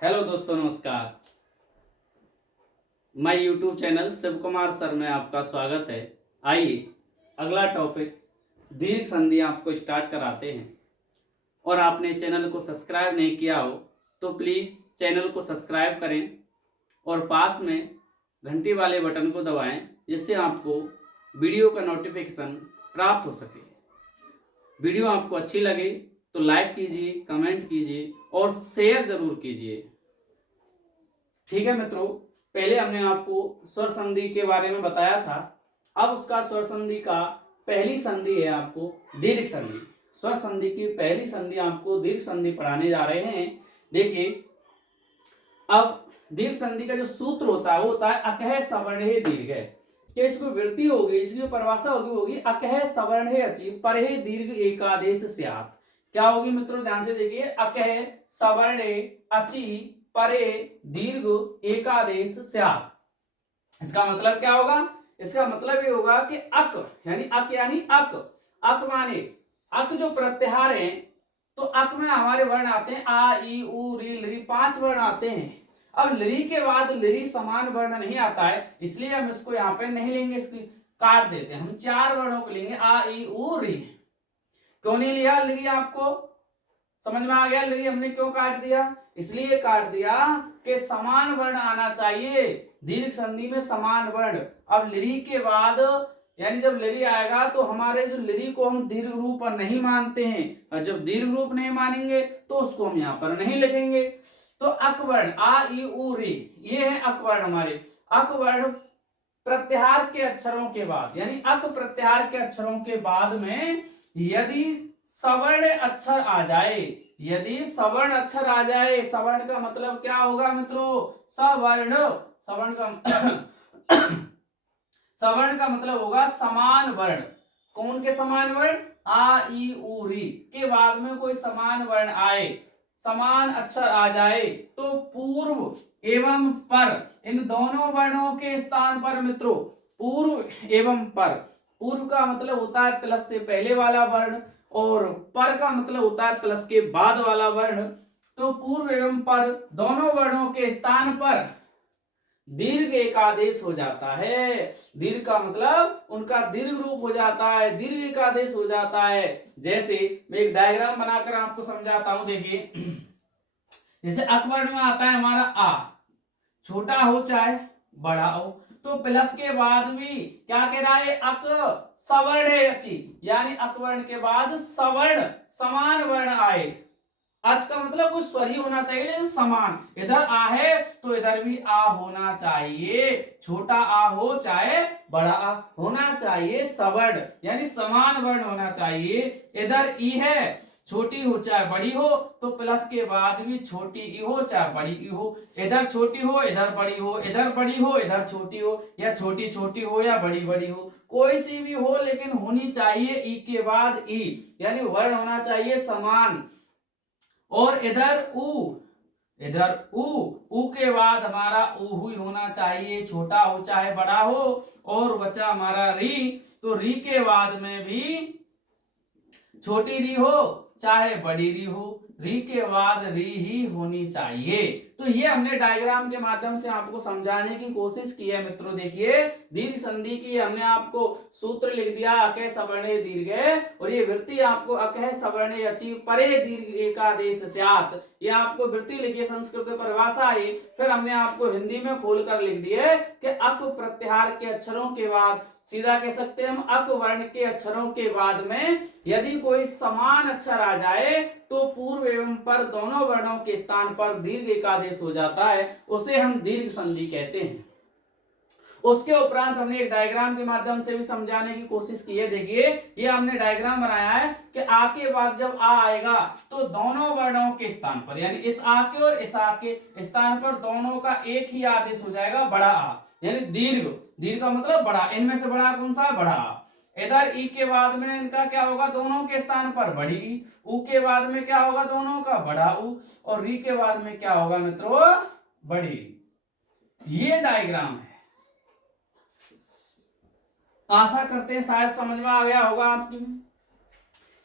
Hello दोस्तों, नमस्कार। My YouTube channel Shiv Kumar sir में आपका स्वागत है। आइए अगला टॉपिक दीर्घ संधि आपको स्टार्ट कराते हैं। और आपने चैनल को सब्सक्राइब नहीं किया हो तो प्लीज़ चैनल को सब्सक्राइब करें और पास में घंटी वाले बटन को दबाएं, जिससे आपको वीडियो का नोटिफिकेशन प्राप्त हो सके। वीडियो आपको अच्छी लगे तो लाइक कीजिए, कमेंट कीजिए और शेयर जरूर कीजिए। ठीक है मित्रों, पहले हमने आपको स्वर संधि के बारे में बताया था। अब उसका स्वर संधि का पहली संधि है आपको दीर्घ संधि। स्वर संधि की पहली संधि आपको दीर्घ संधि पढ़ाने जा रहे हैं। देखिए, अब दीर्घ संधि का जो सूत्र होता है वो होता है अकह सवर्णे दीर्घ। कि इसको वृत्ति होगी, इसकी परिभाषा होगी अकह सवर्णे अचि परे दीर्घ एकादेश स्यात्। क्या होगी मित्रों, ध्यान से देखिए, अकह सवर्णे अचि परे दीर्घ एकादेश स्यात्। इसका मतलब क्या होगा? इसका मतलब ये होगा कि अक यानी अक माने अक जो प्रत्याहार है, तो अक में हमारे वर्ण आते हैं आ ई उ री लरी, 5 वर्ण आते हैं। अब लरी के बाद लरी समान वर्ण नहीं आता है, इसलिए हम इसको यहाँ पे नहीं लेंगे, इसकी काट देते हैं। हम 4 वर्णों को लेंगे, आ ई उ री। क्यों नहीं लिया लरी? आपको समझ में आ गया लरी हमने क्यों काट दिया? इसलिए काट दिया कि समान वर्ण आना चाहिए दीर्घ संधि में, समान वर्ण। अब लरी के बाद यानी जब लरी आएगा तो हमारे जो लरी को हम दीर्घ रूप नहीं मानते हैं, और जब दीर्घ रूप नहीं मानेंगे तो उसको हम यहाँ पर नहीं लिखेंगे। तो अकवर्ण आ ई उ री, ये है अकवर्ण हमारे। अकवर्ण प्रत्याहार के अक्षरों के बाद, यानी अक प्रत्याहार के अक्षरों के बाद में यदि सवर्ण अक्षर आ जाए, यदि सवर्ण अक्षर आ जाए, सवर्ण का मतलब क्या होगा मित्रों? सवर्ण। सवर्ण का सवर्ण का मतलब होगा समान वर्ण। कौन के समान वर्ण? आ ई उ री के बाद में कोई समान वर्ण आए, समान अक्षर आ जाए, तो पूर्व एवं पर, इन दोनों वर्णों के स्थान पर मित्रों, पूर्व एवं पर। पूर्व का मतलब होता है प्लस से पहले वाला वर्ण, और पर का मतलब होता है प्लस के बाद वाला वर्ण। तो पूर्व एवं पर दोनों वर्णों के स्थान पर दीर्घ एकादेश हो जाता है। दीर्घ का मतलब उनका दीर्घ रूप हो जाता है, दीर्घ एकादेश हो जाता है। जैसे मैं एक डायग्राम बनाकर आपको समझाता हूं। देखिए, जैसे अकवर्ण में आता है हमारा आ, छोटा हो चाहे बड़ा हो, तो प्लस के बाद भी क्या कह रहा है? अक सवर्ण अचि, यानी अकवर्ण के बाद सवर्ण समान वर्ण आए। आज का मतलब कुछ स्वर ही होना चाहिए लेकिन समान। इधर आ है तो इधर भी आ होना चाहिए, छोटा आ हो चाहे बड़ा आ होना चाहिए। सवर्ण यानी समान वर्ण होना चाहिए। इधर ई है, छोटी हो चाहे बड़ी हो, तो प्लस के बाद भी छोटी ई हो चाहे बड़ी ई हो। इधर छोटी हो इधर बड़ी हो, इधर बड़ी हो इधर छोटी हो, या छोटी छोटी हो या बड़ी बड़ी हो, कोई सी भी हो लेकिन होनी चाहिए ई के बाद ई, यानी वर्ण होना चाहिए समान। और इधर उ के बाद हमारा ऊ ही होना चाहिए, छोटा हो चाहे बड़ा हो। और बचा हमारा री, तो री के बाद में भी छोटी री हो चाहे बड़ी री हो, री के बाद री ही होनी चाहिए। तो ये हमने डायग्राम के माध्यम से आपको समझाने की कोशिश की है मित्रों। देखिए, दीर्घ संधि की हमने आपको सूत्र लिख दिया अकह सवर्णे दीर्घ, और ये वृत्ति आपको अकह सवर्णे अचि परे दीर्घ एकादेश स्यात्, ये आपको वृत्ति लिखी है, संस्कृत परिभाषा है। फिर हमने आपको हिंदी में खोलकर लिख दिए कि अक प्रत्याहार के अक्षरों के बाद, सीधा कह सकते हैं हम अक वर्ण के अक्षरों के बाद में यदि कोई समान अक्षर आ जाए तो पूर्व एवं पर दोनों वर्णों के स्थान पर दीर्घ एकादेश हो जाता है, उसे हम दीर्घ संधि कहते हैं। उसके उपरांत हमने एक डायग्राम के माध्यम से भी समझाने की कोशिश की है। देखिए, ये हमने डायग्राम बनाया है कि आ के बाद जब आ आएगा तो दोनों वर्णों के स्थान पर, यानी इस आ के और इस आ के स्थान पर दोनों का एक ही आदेश हो जाएगा, बड़ा आ, यानी दीर्घ। दीर्घ का मतलब बड़ा, इनमें से बड़ा कौन सा है? बड़ा आ। इधर ई के बाद में इनका क्या होगा? दोनों के स्थान पर बड़ी ई। ऊ के बाद में क्या होगा? दोनों का बड़ा ऊ। और री के बाद में क्या होगा मित्रों? बड़ी। ये डायग्राम है। आशा करते हैं शायद समझ में आ गया होगा आपकी।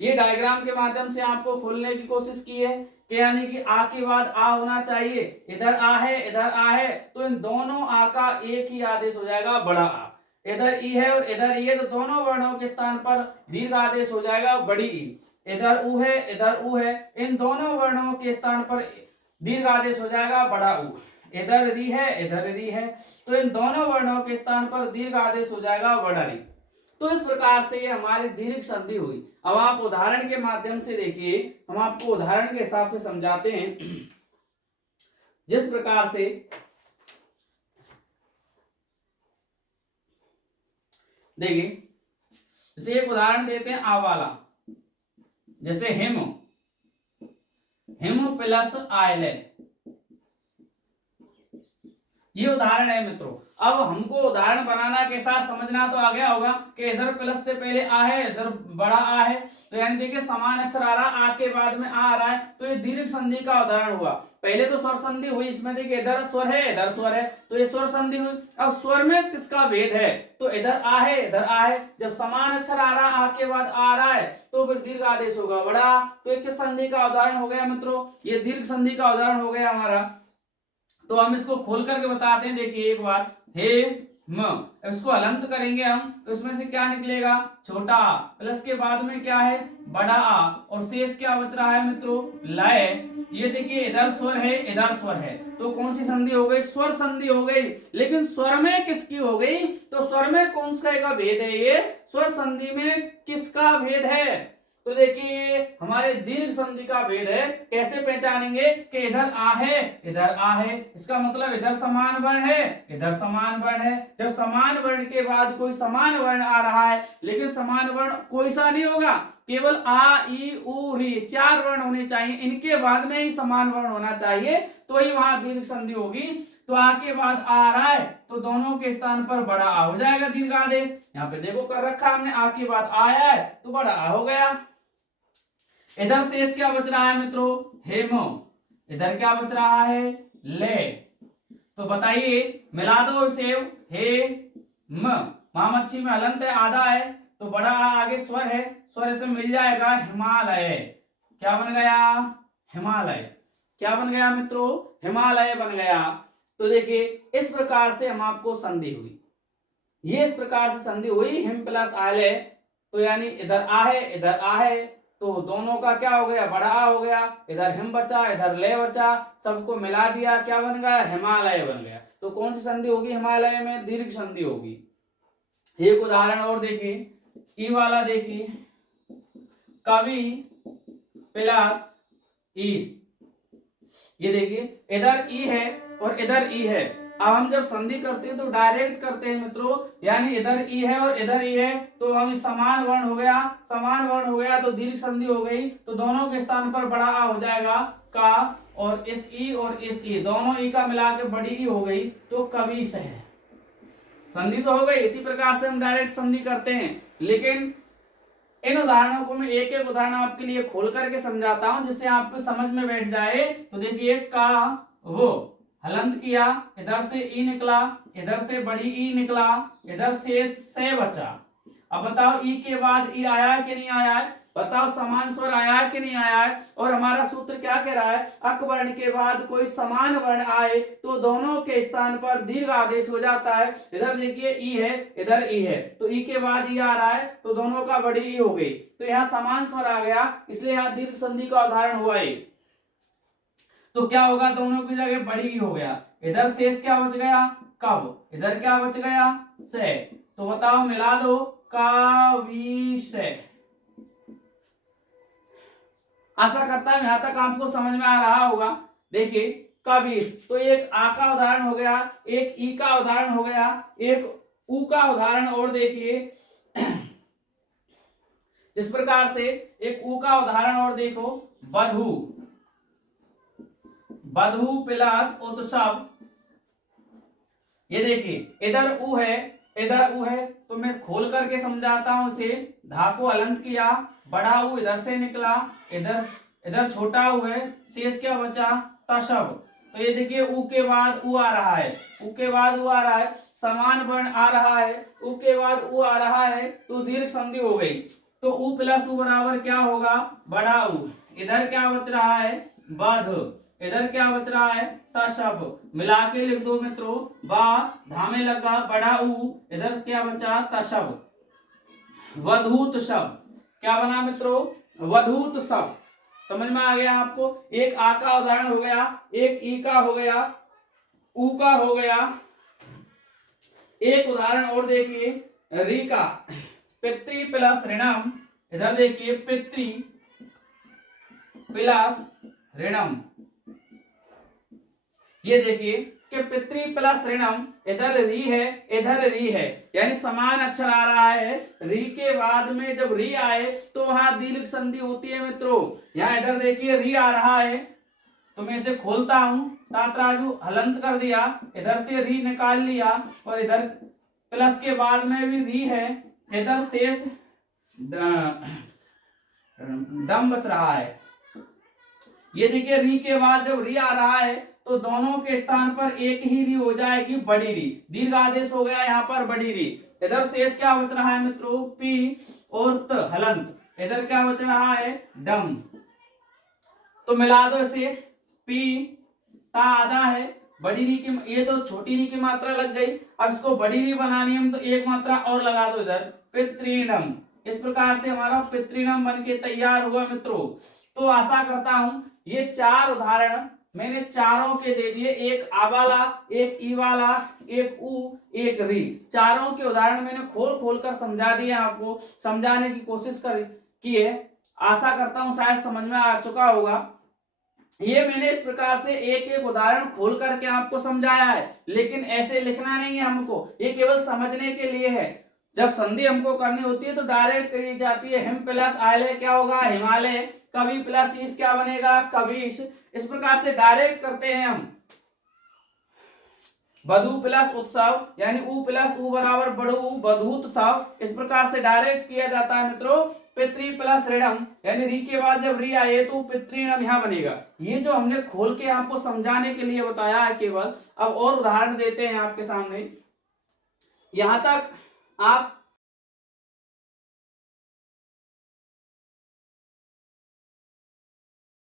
ये डायग्राम के माध्यम से आपको खोलने की कोशिश की है कि यानी कि आ के बाद आ होना चाहिए, इधर आ है इधर आ है, तो इन दोनों आ का एक ही आदेश हो जाएगा बड़ा आ। इधर ई है और इधर ई है, तो दोनों वर्णों के स्थान पर दीर्घ आदेश हो जाएगा बड़ी ई। इधर उ है इधर उ है, इन दोनों वर्णों के स्थान पर दीर्घ आदेश हो जाएगा बड़ा उ। इधर री है इधर री है, तो इन दोनों वर्णों के स्थान पर दीर्घ आदेश हो जाएगा बड़ा री। तो इस प्रकार से ये हमारी दीर्घ संधि हुई। अब आप उदाहरण के माध्यम से देखिए, हम आपको उदाहरण के हिसाब से समझाते हैं। जिस प्रकार से देखिए, जैसे एक उदाहरण देते हैं आ वाला, जैसे हिम प्लस आयले, ये उदाहरण है मित्रों। अब हमको उदाहरण बनाना के साथ समझना तो आ गया होगा कि इधर प्लस से पहले आ है, इधर बड़ा आ है, तो यानी देखिए समान अक्षर आ रहा, आ के बाद में आ रहा है, तो ये दीर्घ संधि का उदाहरण हुआ। पहले तो स्वर संधि हुई, इसमें देखिए इधर स्वर है इधर स्वर है, तो ये स्वर संधि हुई। अब स्वर में किसका भेद है, तो इधर आ है इधर आ है, जब समान अक्षर आ रहा आ के बाद आ रहा है तो फिर दीर्घ आदेश होगा बड़ा। तो ये किस संधि का उदाहरण हो गया मित्रों, ये दीर्घ संधि का उदाहरण हो गया हमारा। तो हम इसको खोल करके बताते हैं, देखिए एक बार, हे म, इसको हलंत करेंगे हम, तो इसमें से क्या निकलेगा, छोटा आ, प्लस के बाद में क्या है बड़ा आ, और शेष क्या बच रहा है मित्रों, लय। ये देखिए इधर स्वर है इधर स्वर है, तो कौन सी संधि हो गई, स्वर संधि हो गई। लेकिन स्वर में किसकी हो गई, तो स्वर में कौन सा का भेद है, ये स्वर संधि में किसका भेद है, तो देखिए हमारे दीर्घ संधि का भेद है। कैसे पहचानेंगे कि इधर आ है इधर आ है, इसका मतलब इधर समान वर्ण है इधर समान वर्ण है। जब समान वर्ण के बाद कोई समान वर्ण आ रहा है, लेकिन समान वर्ण कोई सा नहीं होगा, केवल आ ई उ री 4 वर्ण होने चाहिए, इनके बाद में ही समान वर्ण होना चाहिए, तो ही वहां दीर्घ संधि होगी। तो आ के बाद आ रहा है, तो दोनों के स्थान पर बड़ा आ हो जाएगा दीर्घ आदेश। यहाँ पे देखो कर रखा हमने, आ के बाद आया है तो बड़ा आ हो गया। इधर शेष क्या बच रहा है मित्रों, हेमो, इधर क्या बच रहा है, ले। तो बताइए मिला दो इसे, हे म, मच्छी में हलंत है आधा है, तो बड़ा आगे स्वर है, स्वर से मिल जाएगा हिमालय। क्या बन गया, हिमालय। क्या बन गया मित्रों, हिमालय बन गया। तो देखिए इस प्रकार से हम आपको संधि हुई, ये इस प्रकार से संधि हुई हिम प्लस आलय। तो यानी इधर आ है इधर आ है, तो दोनों का क्या हो गया, बड़ा आ हो गया, इधर हिम बचा इधर ले बचा, सबको मिला दिया, क्या बन गया, हिमालय बन गया। तो कौन सी संधि होगी हिमालय में, दीर्घ संधि होगी। एक उदाहरण और देखिए, ई वाला देखिए, कवि प्लस ईस, ये देखिए इधर ई है और इधर ई है। अब हम जब संधि करते हैं तो डायरेक्ट करते हैं मित्रों, यानी इधर ई है और इधर ई है, तो हम समान वर्ण हो गया, समान वर्ण हो गया तो दीर्घ संधि हो गई, तो दोनों के स्थान पर बड़ा आ हो जाएगा का, और इस ई और इस ई दोनों ई का मिला के बड़ी ई हो गई, तो कवि से है, संधि तो हो गई। इसी प्रकार से हम डायरेक्ट संधि करते हैं, लेकिन इन उदाहरणों को मैं एक एक उदाहरण आपके लिए खोल करके समझाता हूं, जिससे आपको समझ में बैठ जाए। तो देखिए का वो हलंत किया, इधर से ई निकला, इधर से बड़ी ई निकला, इधर से बचा। अब बताओ ई के बाद ई आया है कि नहीं आया है, बताओ समान स्वर आया है कि नहीं आया है। और हमारा सूत्र क्या कह रहा है, अक वर्ण के बाद कोई समान वर्ण आए तो दोनों के स्थान पर दीर्घ आदेश हो जाता है। इधर देखिए ई है इधर ई है, तो ई के बाद ई आ रहा है तो दोनों का बड़ी ई हो गई, तो यहाँ समान स्वर आ गया, इसलिए यहाँ दीर्घ संधि का उदाहरण हुआ है। तो क्या होगा, दोनों की जगह बड़ी ई हो गया। इधर शेष क्या बच गया, कब, इधर क्या बच गया, से। तो बताओ मिला दो, कवि से। आशा करता है यहां तक आपको समझ में आ रहा होगा। देखिए कवि, तो एक आ का उदाहरण हो गया, एक ई का उदाहरण हो गया, एक उ का उदाहरण और देखिए जिस प्रकार से एक उ का उदाहरण और देखो, बधु, बधु प्लस उत्सव। ये देखिए इधर उ है इधर उ है, तो मैं खोल करके समझाता हूं इसे। धा को हलंत किया, बड़ा उ इधर से निकला, इधर इधर छोटा उ है, शेष क्या बचा, तशव। तो ये देखिए उ के बाद उ आ रहा है, उ के बाद उ आ रहा है, समान वर्ण आ रहा है, उ के बाद उ आ रहा है, तो दीर्घ संधि हो गई। तो उ प्लस उ बराबर क्या होगा, बड़ा उ। इधर क्या बच रहा है, बध। इधर क्या बच रहा है, तशब। मिला के लिख दो मित्रों, बा धामे लगा बड़ा उ, इधर क्या बचा, तशब। वधूत शब्द क्या बना मित्रों, वधूत शब्द। समझ में आ गया आपको। एक आ का उदाहरण हो गया, एक ई का हो गया, ऊ का हो गया। एक उदाहरण और देखिए, री का, पितृ प्लस ऋणम। इधर देखिए, पितृ प्लस ऋणम। ये देखिए कि पितृ प्लस ऋणम, इधर री है, इधर री है, यानी समान अक्षर आ रहा है। री के बाद में जब री आए तो वहां दीर्घ संधि होती है मित्रों। यहाँ इधर देखिए री आ रहा है, तो मैं इसे खोलता हूं, तातराजू हलंत कर दिया, इधर से री निकाल लिया, और इधर प्लस के बाद में भी री है, इधर शेष दम बच रहा है। ये देखिए री के बाद जब री आ रहा है तो दोनों के स्थान पर एक ही री हो जाएगी, बड़ी री। दीर्घ आदेश हो गया यहाँ पर बड़ी री। इधर शेष क्या बच रहा है मित्रों, पी और त हलंत। इधर क्या बच रहा है, डम। तो मिला दो इसे, पी ता आधा है, बड़ी री की, ये तो छोटी री की मात्रा लग गई। अब इसको बड़ी री बनानी है तो एक मात्रा और लगा दो इधर, पितृणम। इस प्रकार से हमारा पितृणम बन के तैयार हुआ मित्रों। तो आशा करता हूं ये चार उदाहरण मैंने चारों के दे दिए, एक आ वाला, एक ई वाला, एक उ, एक री। चारों के उदाहरण मैंने खोल खोल कर समझा दिए, आपको समझाने की कोशिश की है। आशा करता हूं शायद समझ में आ चुका होगा। ये मैंने इस प्रकार से एक एक उदाहरण खोल करके आपको समझाया है, लेकिन ऐसे लिखना नहीं है हमको, ये केवल समझने के लिए है। जब संधि हमको करनी होती है तो डायरेक्ट करी जाती है। हिम प्लस आलय क्या होगा, हिमालय। कवि प्लस ईश क्या बनेगा, कविश। इस प्रकार से डायरेक्ट करते हैं हम। बधु प्लस उत्सव, यानी उ प्लस उ बराबर बड़ू, बधूत्सव। इस प्रकार से डायरेक्ट किया जाता है मित्रों। पितृ प्लस ऋणम, यानी री के बाद जब री आए तो पितृणम यहाँ बनेगा। ये जो हमने खोल के आपको समझाने के लिए बताया है केवल। अब और उदाहरण देते हैं आपके सामने। यहां तक आप